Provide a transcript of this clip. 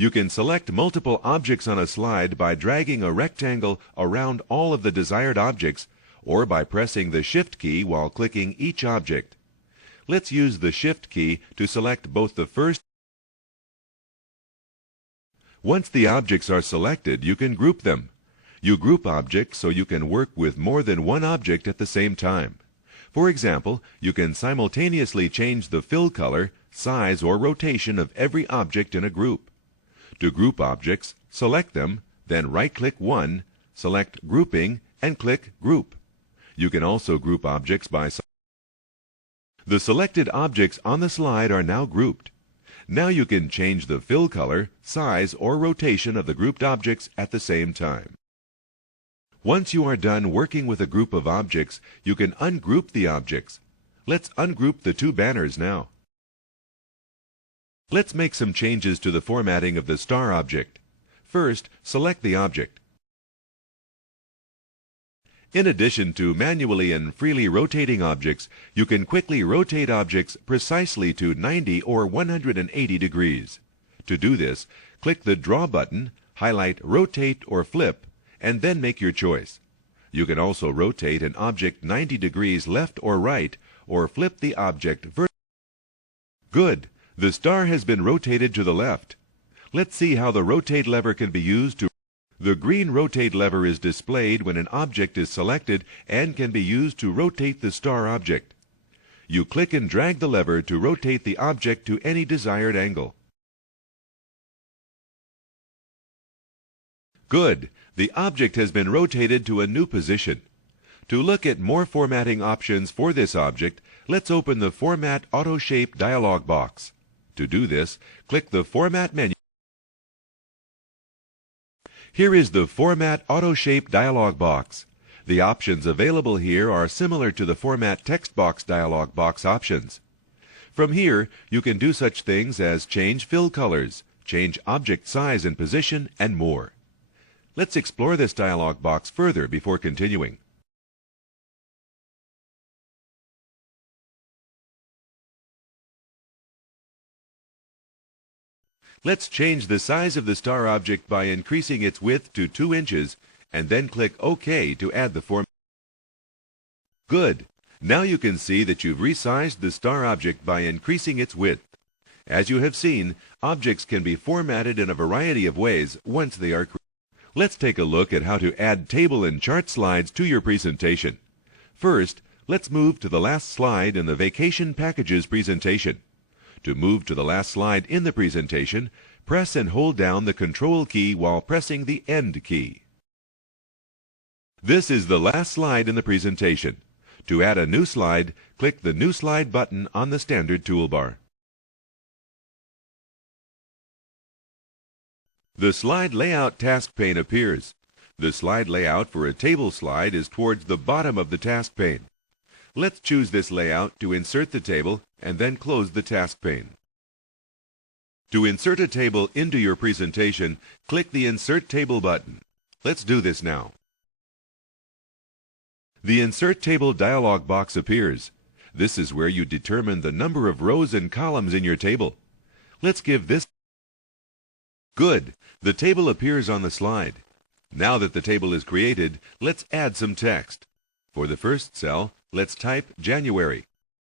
You can select multiple objects on a slide by dragging a rectangle around all of the desired objects or by pressing the Shift key while clicking each object. Let's use the Shift key to select both the first. Once the objects are selected, you can group them. You group objects so you can work with more than one object at the same time. For example, you can simultaneously change the fill color, size, or rotation of every object in a group. To group objects, select them, then right-click one, select Grouping, and click Group. You can also group objects by size. The selected objects on the slide are now grouped. Now you can change the fill color, size, or rotation of the grouped objects at the same time. Once you are done working with a group of objects, you can ungroup the objects. Let's ungroup the two banners now. Let's make some changes to the formatting of the star object. First, select the object. In addition to manually and freely rotating objects, you can quickly rotate objects precisely to 90 or 180 degrees. To do this, click the Draw button, highlight Rotate or Flip, and then make your choice. You can also rotate an object 90 degrees left or right, or flip the object vertically. Good! The star has been rotated to the left. Let's see how the Rotate lever can be used to. The green Rotate lever is displayed when an object is selected and can be used to rotate the star object. You click and drag the lever to rotate the object to any desired angle. Good! The object has been rotated to a new position. To look at more formatting options for this object, let's open the Format Auto Shape dialog box. To do this, click the Format menu. Here is the Format Auto Shape dialog box. The options available here are similar to the Format Text Box dialog box options. From here, you can do such things as change fill colors, change object size and position, and more. Let's explore this dialog box further before continuing. Let's change the size of the star object by increasing its width to 2 inches and then click OK to add the form. Good! Now you can see that you've resized the star object by increasing its width. As you have seen, objects can be formatted in a variety of ways once they are created. Let's take a look at how to add table and chart slides to your presentation. First, let's move to the last slide in the Vacation Packages presentation. To move to the last slide in the presentation, press and hold down the Control key while pressing the End key. This is the last slide in the presentation. To add a new slide, click the New Slide button on the standard toolbar. The Slide Layout task pane appears. The slide layout for a table slide is towards the bottom of the task pane. Let's choose this layout to insert the table and then close the task pane. To insert a table into your presentation, click the Insert Table button. Let's do this now. The Insert Table dialog box appears. This is where you determine the number of rows and columns in your table. Let's give this. Good! The table appears on the slide. Now that the table is created, let's add some text. For the first cell, let's type January.